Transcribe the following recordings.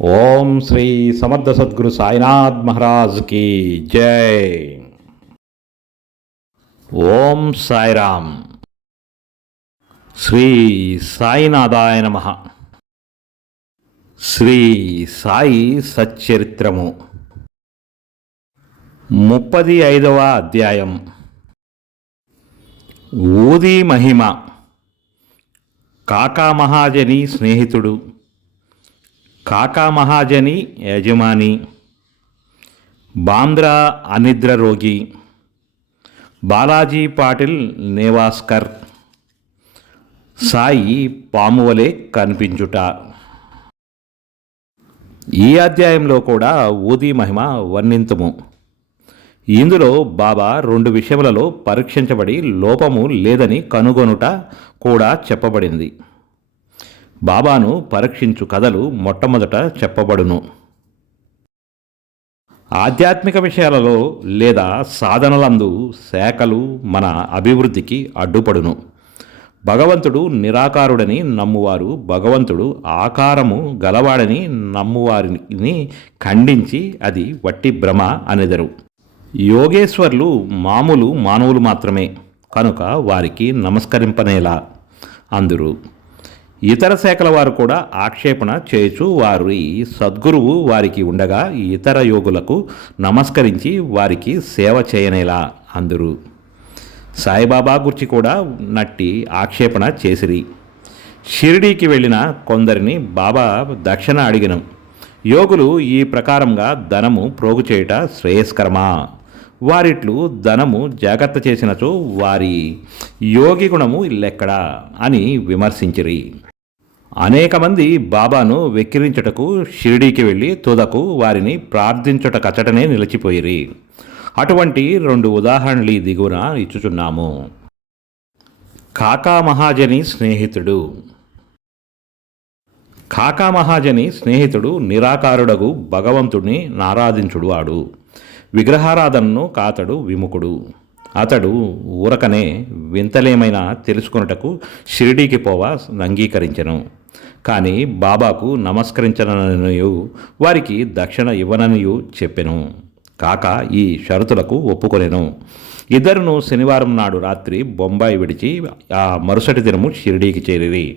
ఓం శ్రీ సమర్థ సద్గురు సాయినాథ్ మహారాజ్కి జై. ఓం సాయిరామ్. శ్రీ సాయినాథాయ నమ. శ్రీ సాయి సచ్చరిత్రము. ముప్పది ఐదవ అధ్యాయం. ఊది మహిమ. కాకా మహాజని స్నేహితుడు. కాకా మహాజని యజమాని బాంద్రా అనిద్ర రోగి బాలాజీ పాటిల్ నేవాస్కర్ సాయి పామువలే కనిపించుట. ఈ అధ్యాయంలో కూడా ఊది మహిమ వర్ణింతుము. ఇందులో బాబా రెండు విషయములలో పరీక్షించబడి లోపము లేదని కనుగొనుట కూడా చెప్పబడింది. బాబాను పరీక్షించు కథలు మొట్టమొదట చెప్పబడును. ఆధ్యాత్మిక విషయాలలో లేదా సాధనలందు శాఖలు మన అభివృద్ధికి అడ్డుపడును. భగవంతుడు నిరాకారుడని నమ్మువారు భగవంతుడు ఆకారము గలవాడని నమ్మువారిని ఖండించి అది వట్టి భ్రమ అనెదరు. యోగేశ్వర్లు మామూలు మానవులు మాత్రమే కనుక వారికి నమస్కరింపనేలా. అందురు ఇతర శాఖల వారు కూడా ఆక్షేపణ చేచు వారి సద్గురువు వారికి ఉండగా ఇతర యోగులకు నమస్కరించి వారికి సేవ చేయనేలా అందురు. సాయిబాబా గురించి కూడా నట్టి ఆక్షేపణ చేసిరి. షిరిడీకి వెళ్ళిన కొందరిని బాబా దక్షిణ అడిగినం. యోగులు ఈ ప్రకారంగా ధనము ప్రోగు చేయుట శ్రేయస్కరమా? వారిట్లు ధనము జాగ్రత్త చేసినచో వారి యోగి గుణము ఇల్లెక్కడా అని విమర్శించిరి. అనేక మంది బాబాను వెక్కిరించుటకు షిరిడీకి వెళ్ళి తుదకు వారిని ప్రార్థించుట కచ్చటనే నిలిచిపోయిరి. అటువంటి రెండు ఉదాహరణలు ఈ దిగువన ఇచ్చుచున్నాము. కాకా మహాజని స్నేహితుడు. కాకా మహాజని స్నేహితుడు నిరాకారుడగు భగవంతుడిని నారాధించుడు ఆడు విగ్రహారాధనను కాతడు విముఖుడు. అతడు ఊరకనే వింతలేమైనా తెలుసుకొనుటకు షిరిడీకి పోవా అంగీకరించెను. కానీ బాబాకు నమస్కరించననియు వారికి దక్షిణ ఇవ్వననియు చెప్పెను. కాక ఈ షరతులకు ఒప్పుకొనెను. ఇద్దరును శనివారం నాడు రాత్రి బొంబాయి విడిచి ఆ మరుసటి దినము షిరిడీకి చేరిరి.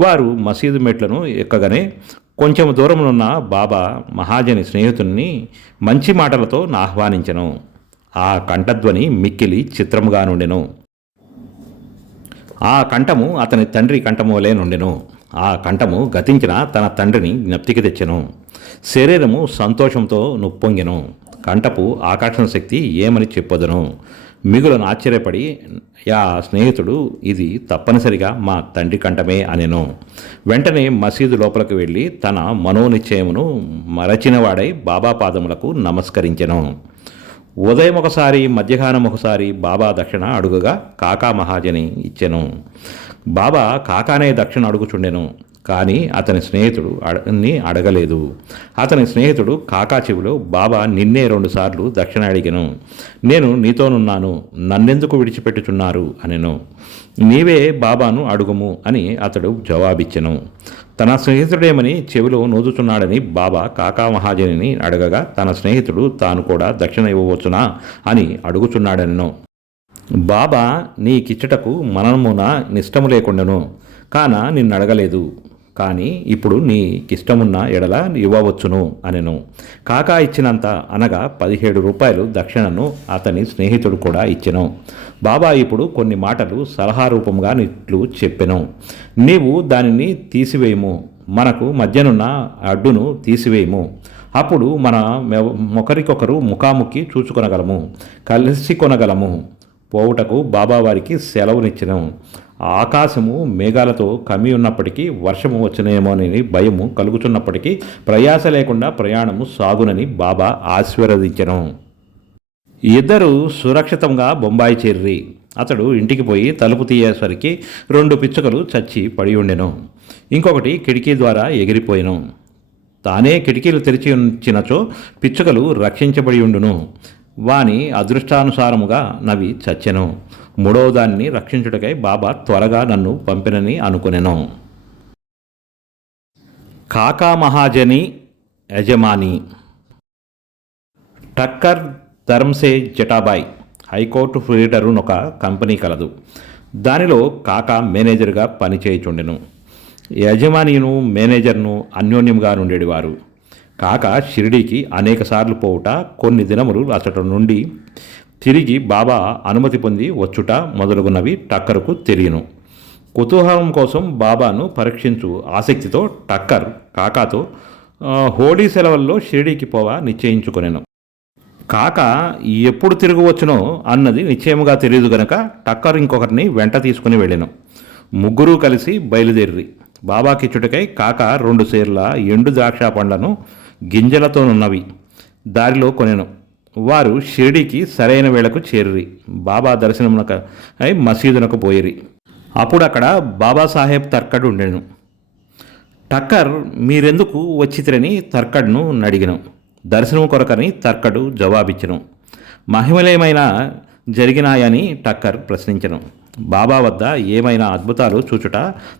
వారు మసీదు మెట్లను ఎక్కగానే కొంచెం దూరంలోన్న బాబా మహాజని స్నేహితుణ్ణి మంచి మాటలతో ఆహ్వానించెను. ఆ కంఠధ్వని మిక్కిలి చిత్రముగా నుండెను. ఆ కంఠము అతని తండ్రి కంఠములే నుండెను. ఆ కంఠము గతించిన తన తండ్రిని జ్ఞప్తికి తెచ్చెను. శరీరము సంతోషంతో నొప్పొంగెను. కంఠపు ఆకర్షణ శక్తి ఏమని చెప్పదును? మిగులను ఆశ్చర్యపడి యా స్నేహితుడు ఇది తప్పనిసరిగా మా తండ్రి కంఠమే అనెను. వెంటనే మసీదు లోపలికి వెళ్ళి తన మనోనిశ్చయమును మరచినవాడై బాబా పాదములకు నమస్కరించెను. ఉదయం ఒకసారి మధ్యాహ్నం ఒకసారి బాబా దక్షిణ అడుగుగా కాకా మహాజని ఇచ్చెను. బాబా కాకానే దక్షిణ అడుగుచుండెను కానీ అతని స్నేహితుడు అడని అడగలేదు. అతని స్నేహితుడు కాకా చెవిలో బాబా నిన్నే రెండుసార్లు దక్షిణ అడిగను. నేను నీతోనున్నాను నన్నెందుకు విడిచిపెట్టుచున్నారు? అనెను. నీవే బాబాను అడుగుము అని అతడు జవాబిచ్చెను. తన స్నేహితుడేమని చెవిలో నూదుచున్నాడని బాబా కాకా మహాజనిని అడగగా తన స్నేహితుడు తాను కూడా దక్షిణ ఇవ్వవచ్చునా అని అడుగుచున్నాడనెను బాబా నీ కిచ్చటకు మనమున నిష్టము లేకుండాను కాన నిన్నడగలేదు కానీ ఇప్పుడు నీకిష్టమున్న ఎడల ఇవ్వవచ్చును అనెను. కాకా ఇచ్చినంత అనగా పదిహేడు రూపాయలు దక్షిణను అతని స్నేహితుడు కూడా ఇచ్చెను. బాబా ఇప్పుడు కొన్ని మాటలు సలహా రూపంగా ఇట్లు చెప్పెను. నీవు దానిని తీసివేయము. మనకు మధ్యనున్న అడ్డును తీసివేయము. అప్పుడు మన ఒకరికొకరు ముఖాముఖి చూచుకొనగలము. కలిసి కొనగలము. పోవుటకు బాబా వారికి ఆకాశము మేఘాలతో కమ్మి ఉన్నప్పటికీ వర్షము వచ్చినేమోనని భయము కలుగుతున్నప్పటికీ ప్రయాస లేకుండా ప్రయాణము సాగునని బాబా ఆశీర్వదించెను. ఇద్దరు సురక్షితంగా బొంబాయి చేర్రి అతడు ఇంటికి పోయి తలుపు తీయేసరికి రెండు పిచ్చుకలు చచ్చి పడి ఉండెను. ఇంకొకటి కిటికీ ద్వారా ఎగిరిపోయెను. తానే కిటికీలు తెరిచి ఉంచినచో పిచ్చుకలు రక్షించబడి ఉండును. వాని అదృష్టానుసారముగా నవి చచ్చెను. మూడవ దాన్ని రక్షించుటకై బాబా త్వరగా నన్ను పంపినని అనుకునెను. కాకా మహాజని యజమాని. టక్కర్ ధర్మ్సే జటాబాయ్. హైకోర్టు ఫ్రీడరును ఒక కంపెనీ కలదు. దానిలో కాక మేనేజర్గా పనిచేయుచుండెను. యజమానియును మేనేజర్ను అన్యోన్యంగా నుండేవారు కాక షిరిడీకి అనేకసార్లు పోవుట కొన్ని దినములు అతడి నుండి తిరిగి బాబా అనుమతి పొంది వచ్చుట మొదలుగున్నవి టక్కర్కు తెలియను. కుతూహలం కోసం బాబాను పరీక్షించు ఆసక్తితో టక్కర్ కాకాతో హోడీ సెలవుల్లో షిరిడీకి పోవా నిశ్చయించుకునేను. కాక ఎప్పుడు తిరిగి వచ్చునో అన్నది నిశ్చయముగా తెలియదు గనక టక్కర్ ఇంకొకరిని వెంట తీసుకుని వెళ్ళాను. ముగ్గురు కలిసి బయలుదేరి బాబాకిచ్చుటకై కాక రెండు సేర్ల ఎండు ద్రాక్ష పండ్లను గింజలతోనున్నవి దారిలో కొనెను. వారు షిరిడీకి సరైన వేళకు చేరిరి. బాబా దర్శనమునక అయి మసీదునకు పోయిరి. అప్పుడు అక్కడ బాబాసాహెబ్ తర్కడ్ ఉండెను. టక్కర్ మీరెందుకు వచ్చితిరని తర్కడ్ను నడిగిన. దర్శనం కొరకని తర్కడు జవాబిచ్చను. మహిమలేమైనా జరిగినాయని టక్కర్ ప్రశ్నించను. బాబా వద్ద ఏమైనా అద్భుతాలు చూచుట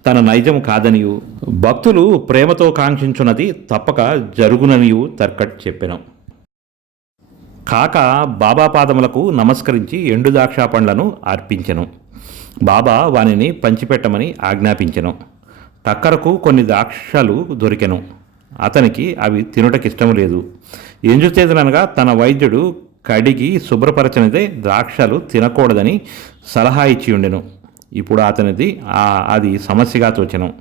తన నైజం కాదనియు. భక్తులు ప్రేమతో కాంక్షించున్నది తప్పక జరుగుననియు తర్కట్ చెప్పెను. కాక బాబా పాదములకు నమస్కరించి ఎండు ద్రాక్ష పండ్లను అర్పించెను. బాబా వానిని పంచిపెట్టమని ఆజ్ఞాపించెను. టక్కరకు కొన్ని ద్రాక్షలు దొరికెను. అతనికి అవి తినుటకిష్టం లేదు. ఎంజుచేదనగా తన వైద్యుడు కడిగి శుభ్రపరచనిదే ద్రాక్షలు తినకూడదని సలహా ఇచ్చి ఉండెను. ఇప్పుడు అతనిది ఆ- అది సమస్యగా తోచెను.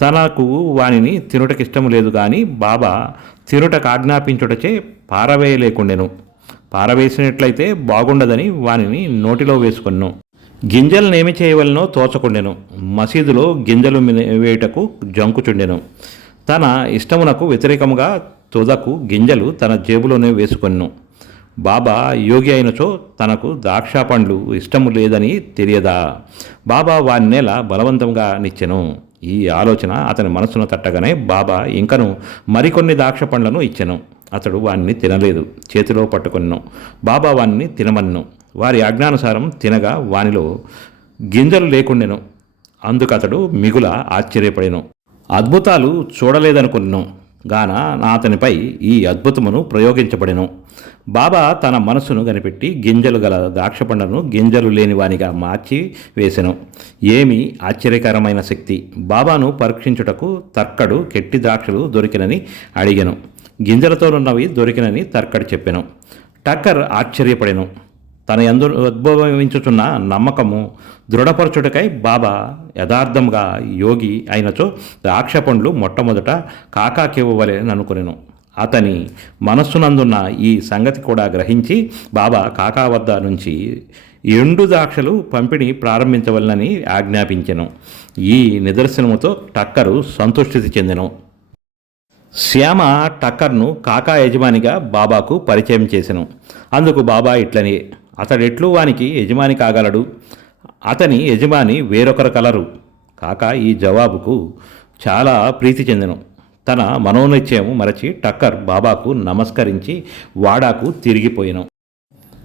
తనకు వానిని తినుటకిష్టం లేదు కానీ బాబా తినుటకు ఆజ్ఞాపించుటచే పారవేయలేకుండెను. పారవేసినట్లయితే బాగుండదని వానిని నోటిలో వేసుకొన్ను గింజలనేమి చేయవలనో తోచకుండెను. మసీదులో గింజలు మిన- వేయుటకు జంకుచుండెను. తన ఇష్టమునకు వ్యతిరేకముగా తుదకు గింజలు తన జేబులోనే వేసుకొన్ను బాబా యోగి అయినచో తనకు ద్రాక్ష పండ్లు ఇష్టము లేదని తెలియదా? బాబా వారి నేల బలవంతంగా నిచ్చెను. ఈ ఆలోచన అతని మనసును తట్టగానే బాబా ఇంకను మరికొన్ని ద్రాక్ష పండ్లను ఇచ్చెను. అతడు వానిని తినలేదు చేతిలో పట్టుకొన్ను బాబా వాణ్ణి తినమన్ను వారి ఆజ్ఞానుసారం తినగా వానిలో గింజలు లేకుండెను. అందుకు అతడు మిగుల ఆశ్చర్యపడెను. అద్భుతాలు చూడలేదనుకున్నాను గాన నా అతనిపై ఈ అద్భుతమును ప్రయోగించబడెను. బాబా తన మనసును కనిపెట్టి గింజలు గల ద్రాక్ష పండును గింజలు లేని వానిగా మార్చి వేసెను. ఏమి ఆశ్చర్యకరమైన శక్తి. బాబాను పరీక్షించుటకు తర్కడు కెట్టి ద్రాక్షలు దొరికినని అడిగెను. గింజలతోనున్నవి దొరికినని తర్కడు చెప్పెను. టక్కర్ ఆశ్చర్యపడెను. తన ఎందు ఉద్భవించుచున్న నమ్మకము దృఢపరచుటకై బాబా యథార్థంగా యోగి అయినచో ద్రాక్ష పండ్లు మొట్టమొదట కాకాకివ్వవలెని అనుకునేను అతని మనస్సునందున్న ఈ సంగతి కూడా గ్రహించి బాబా కాకా వద్ద నుంచి ఎండు ద్రాక్షలు పంపిణీ ప్రారంభించవలనని ఆజ్ఞాపించెను. ఈ నిదర్శనముతో టక్కరు సంతుష్టి చెందెను. శ్యామ టక్కర్ను కాకా యజమానిగా బాబాకు పరిచయం చేసెను. అందుకు బాబా ఇట్లని అతడెట్లు వానికి యజమాని కాగలడు. అతని యజమాని వేరొకరు కలరు. కాక ఈ జవాబుకు చాలా ప్రీతి చెందను. తన మనోనిశ్చయం మరచి టక్కర్ బాబాకు నమస్కరించి వాడాకు తిరిగిపోయాను.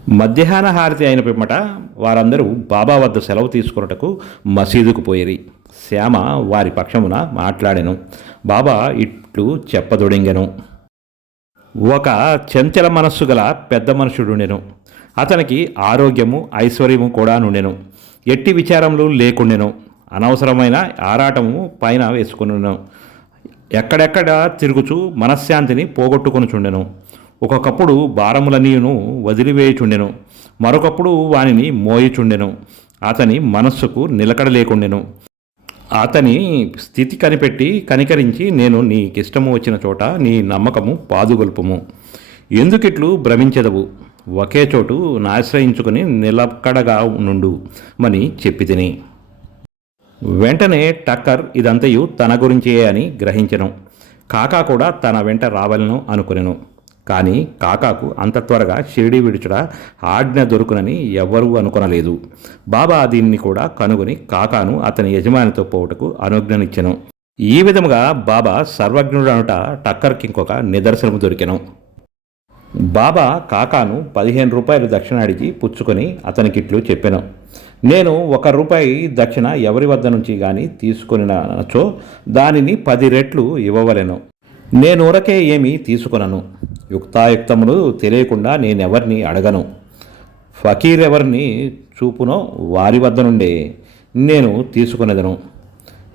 మధ్యాహ్న హారతి అయిన పిమ్మట వారందరూ బాబా వద్ద సెలవు తీసుకున్నటకు మసీదుకు పోయిరి. శ్యామ వారి పక్షమున మాట్లాడెను. బాబా ఇట్లు చెప్పదొడింగెను. ఒక చంచల మనస్సు గల పెద్ద మనుషుడుండెను. అతనికి ఆరోగ్యము ఐశ్వర్యము కూడా నుండెను. ఎట్టి విచారములు లేకుండెను. అనవసరమైన ఆరాటము పైన వేసుకున్నాను ఎక్కడెక్కడ తిరుగుచు మనశ్శాంతిని పోగొట్టుకొనుచుండెను. ఒకప్పుడు భారములనీయును వదిలివేయుచుండెను. మరొకప్పుడు వానిని మోయుచుండెను. అతని మనస్సుకు నిలకడ లేకుండెను. అతని స్థితి కనిపెట్టి కనికరించి నేను నీకిష్టము వచ్చిన చోట నీ నమ్మకము పాదుగొల్పము. ఎందుకిట్లు భ్రమించదవు? ఒకే చోటు నాశ్రయించుకుని నిలకడగా నుండు మని చెప్పి తిని. వెంటనే టక్కర్ ఇదంతయు తన గురించే అని గ్రహించను. కాకా కూడా తన వెంట రావాలను అనుకునెను. కానీ కాకాకు అంత త్వరగా షిరిడి విడుచుట ఆజ్ఞ దొరుకునని ఎవ్వరూ అనుకొనలేదు. బాబా దీన్ని కూడా కనుగొని కాకాను అతని యజమానితో పోవుటకు అనుజ్ఞనిచ్చెను. ఈ విధముగా బాబా సర్వజ్ఞుడనుట టక్కర్కి ఇంకొక నిదర్శనము దొరికెను. బాబా కాకాను పదిహేను రూపాయలు దక్షిణ అడిగి పుచ్చుకొని అతనికిట్లు చెప్పాను. నేను ఒక రూపాయి దక్షిణ ఎవరి వద్ద నుంచి కానీ తీసుకొనినచో దానిని పది రెట్లు ఇవ్వవలెను. నేనూరకే ఏమీ తీసుకొనను. యుక్తాయుక్తములు తెలియకుండా నేనెవరిని అడగను. ఫకీర్ ఎవరిని చూపునో వారి వద్ద నుండే నేను తీసుకునేదను.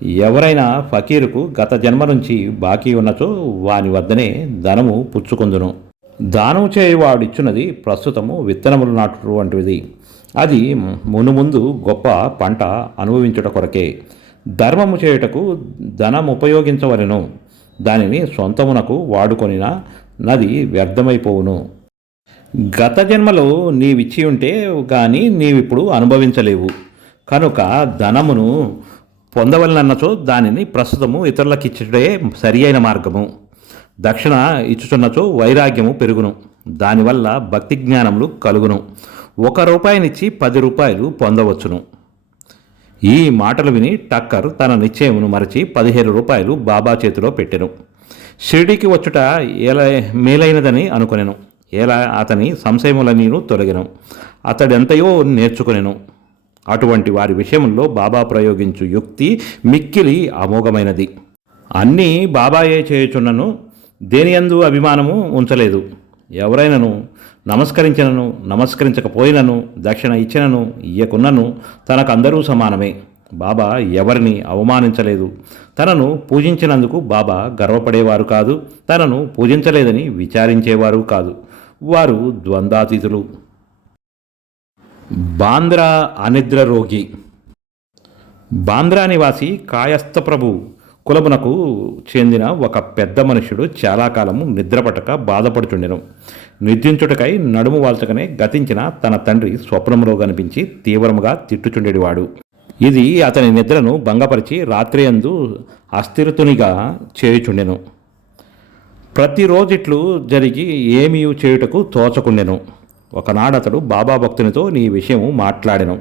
ఎవరైనా ఫకీరుకు గత జన్మ నుంచి బాకీ ఉన్నచో వాని వద్దనే ధనము పుచ్చుకుందును. దానము ఇచ్చినది ప్రస్తుతము విత్తనములు నాటు వంటిది. అది మునుముందు గొప్ప పంట అనుభవించుట కొరకే. ధర్మము చేయుటకు ధనం ఉపయోగించవలెను. దానిని సొంతమునకు వాడుకొనిన నది వ్యర్థమైపోవును. గత జన్మలో నీవిచ్చి ఉంటే కానీ నీవిప్పుడు అనుభవించలేవు. కనుక ధనమును పొందవలనన్నచో దానిని ప్రస్తుతము ఇతరులకిచ్చటే సరి అయిన మార్గము. దక్షిణ ఇచ్చుచున్నచో వైరాగ్యము పెరుగును. దానివల్ల భక్తి జ్ఞానములు కలుగును. ఒక రూపాయినిచ్చి పది రూపాయలు పొందవచ్చును. ఈ మాటలు విని టక్కర్ తన నిశ్చయమును మరచి పదిహేను రూపాయలు బాబా చేతిలో పెట్టెను. షిరిడీకి వచ్చుట ఎలా మేలైనదని అనుకునేను. ఎలా అతని సంశయములనీను తొలగెను. అతడెంతయో నేర్చుకునేను. అటువంటి వారి విషయంలో బాబా ప్రయోగించు యుక్తి మిక్కిలి అమోఘమైనది. అన్నీ బాబాయే చేయుచున్నను దేనియందు అభిమానము ఉంచలేదు? ఎవరైనను నమస్కరించినను నమస్కరించకపోయినను దక్షిణ ఇచ్చినను ఇయ్యకున్నను అందరూ సమానమే. బాబా ఎవరిని అవమానించలేదు? తనను పూజించినందుకు బాబా గర్వపడేవారు కాదు తనను పూజించలేదని విచారించేవారు కాదు. వారు ద్వంద్వాతీతులు బాంద్రా అనిద్ర రోగి. బాంద్రా నివాసి కాయస్థ ప్రభు. కులమునకు చెందిన ఒక పెద్ద మనుషుడు చాలా కాలము నిద్రపట్టక బాధపడుచుండెను. నిద్రించుటకై నడుము వాల్చకనే గతించిన తన తండ్రి స్వప్నములో కనిపించి తీవ్రముగా తిట్టుచుండేవాడు ఇది అతని నిద్రను భంగపరిచి రాత్రి అందు అస్థిరతునిగా చేయుచుండెను. ప్రతిరోజిట్లు జరిగి ఏమీ చేయుటకు తోచకుండెను. ఒకనాడు అతడు బాబా భక్తునితో నీ విషయము మాట్లాడెను.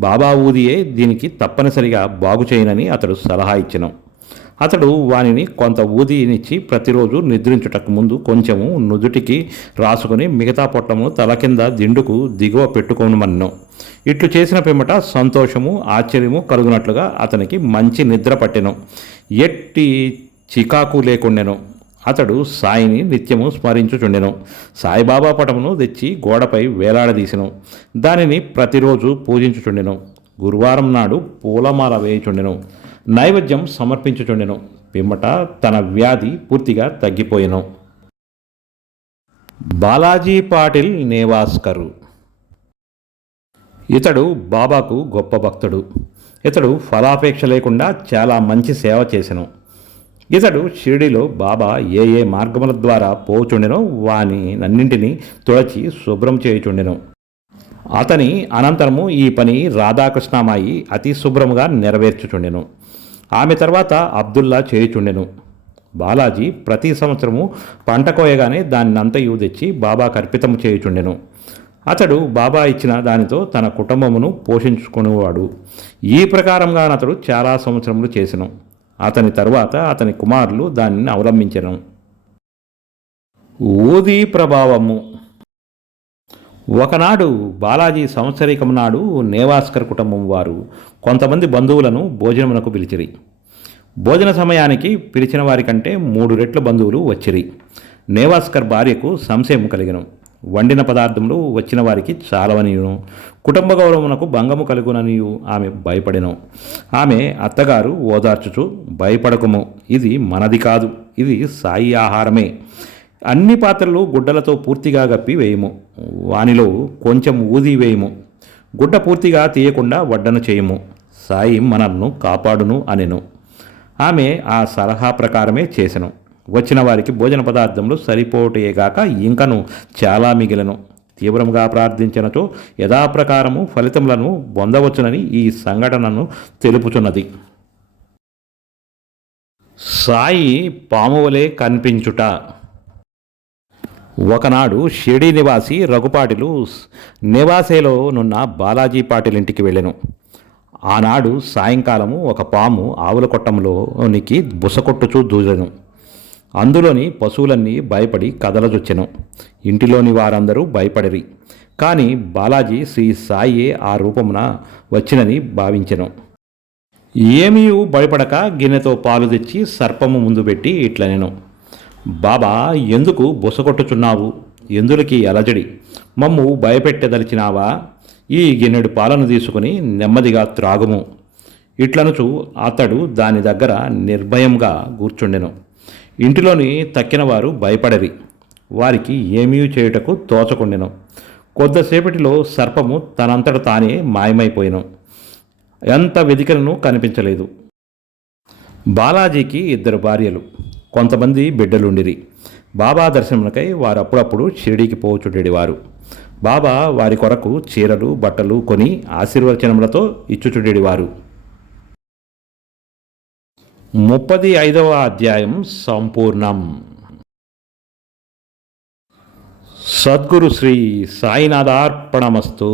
బాబా ఊదియే దీనికి తప్పనిసరిగా బాగు చేయనని అతడు సలహా ఇచ్చెను. అతడు వానిని కొంత ఊదినిచ్చి ప్రతిరోజు నిద్రించుటకు ముందు కొంచెము నుదుటికి రాసుకుని మిగతా పొట్టము తల కింద దిండుకు దిగువ పెట్టుకోనమన్ను ఇట్లు చేసిన పిమ్మట సంతోషము ఆశ్చర్యము కలుగునట్లుగా అతనికి మంచి నిద్ర పట్టెను. ఎట్టి చికాకు లేకుండెను. అతడు సాయిని నిత్యము స్మరించుచుండెను. సాయిబాబా పటమును తెచ్చి గోడపై వేలాడదీసెను. దానిని ప్రతిరోజు పూజించుచుండెను. గురువారం నాడు పూలమాల వేయుచుండెను. నైవేద్యం సమర్పించుచుండెను. పిమ్మట తన వ్యాధి పూర్తిగా తగ్గిపోయెను. బాలాజీ పాటిల్ నేవాస్కరు. ఇతడు బాబాకు గొప్ప భక్తుడు. ఇతడు ఫలాపేక్ష లేకుండా చాలా మంచి సేవ చేసెను. ఇతడు షిరిడిలో బాబా ఏ ఏ మార్గముల ద్వారా పోచుండెనో వాని అన్నింటినీ తుడచి శుభ్రం చేయుచుండెను. అతని అనంతరము ఈ పని రాధాకృష్ణమాయి అతి శుభ్రముగా నెరవేర్చుచుండెను. ఆమె తర్వాత అబ్దుల్లా చేయుచుండెను. బాలాజీ ప్రతి సంవత్సరము పంట కోయగానే దాన్ని అంతయు తెచ్చి బాబా కర్పితం చేయుచుండెను. అతడు బాబా ఇచ్చిన దానితో తన కుటుంబమును పోషించుకునేవాడు. ఈ ప్రకారంగా అతడు చాలా సంవత్సరములు చేసెను. అతని తరువాత అతని కుమారులు దానిని అవలంబించను. ఊది ప్రభావము. ఒకనాడు బాలాజీ సంవత్సరికం నాడు నేవాస్కర్ కుటుంబం వారు కొంతమంది బంధువులను భోజనమునకు పిలిచిరి. భోజన సమయానికి పిలిచిన వారి కంటే మూడు రెట్ల బంధువులు వచ్చిరి. నేవాస్కర్ భార్యకు సంశయం కలిగను. వండిన పదార్థములు వచ్చిన వారికి చాలవనియును. కుటుంబ గౌరవమునకు భంగము కలుగుననియు ఆమె భయపడెను. ఆమె అత్తగారు ఓదార్చుచు భయపడకము. ఇది మనది కాదు. ఇది సాయి ఆహారమే. అన్ని పాత్రలు గుడ్డలతో పూర్తిగా గప్పి వేయము. వానిలో కొంచెం ఊది వేయము. గుడ్డ పూర్తిగా తీయకుండా వడ్డన చేయము. సాయి మనల్ని కాపాడును అనెను. ఆమె ఆ సలహా ప్రకారమే చేసెను. వచ్చిన వారికి భోజన పదార్థములు సరిపోటేగాక ఇంకను చాలా మిగిలను. తీవ్రంగా ప్రార్థించినచో యథాప్రకారము ఫలితములను పొందవచ్చునని ఈ సంఘటనను తెలుపుచున్నది. సాయి పామువలే కనిపించుట ఒకనాడు షిరిడీ నివాసి రఘుపాటిలు నివాసేలో నున్న బాలాజీ పాటిల్ ఇంటికి వెళ్ళెను. ఆనాడు సాయంకాలము ఒక పాము ఆవుల కొట్టంలోనికి బుసకొట్టుచూ దూరెను. అందులోని పశువులన్నీ భయపడి కదలజొచ్చెను. ఇంటిలోని వారందరూ భయపడిరి. కానీ బాలాజీ శ్రీ సాయి ఆ రూపమున వచ్చినని భావించెను. ఏమీ భయపడక గిన్నెతో పాలు తెచ్చి సర్పము ముందు పెట్టి ఇట్లనెను. బాబా ఎందుకు బుసగొట్టుచున్నావు ఎందులకి అలజడి? మమ్ము భయపెట్టదలిచినావా? ఈ గిన్నెడు పాలను తీసుకుని నెమ్మదిగా త్రాగుము. ఇట్లనుచు అతడు దాని దగ్గర నిర్భయంగా కూర్చుండెను. ఇంటిలోని తక్కిన వారు భయపడరి. వారికి ఏమీ చేయుటకు తోచకుండెను. కొద్దిసేపటిలో సర్పము తనంతట తానే మాయమైపోయాను. ఎంత వెదికలను కనిపించలేదు. బాలాజీకి ఇద్దరు భార్యలు. కొంతమంది బిడ్డలుండిరి. బాబా దర్శనమునకై వారు అప్పుడప్పుడు షిరిడీకి పోచుండేవారు బాబా వారి కొరకు చీరలు బట్టలు కొని ఆశీర్వచనములతో ఇచ్చుచుండేవారు. ముప్పది ఐదవ అధ్యాయం సంపూర్ణం. సద్గురు శ్రీ సాయినాథార్పణమస్తు.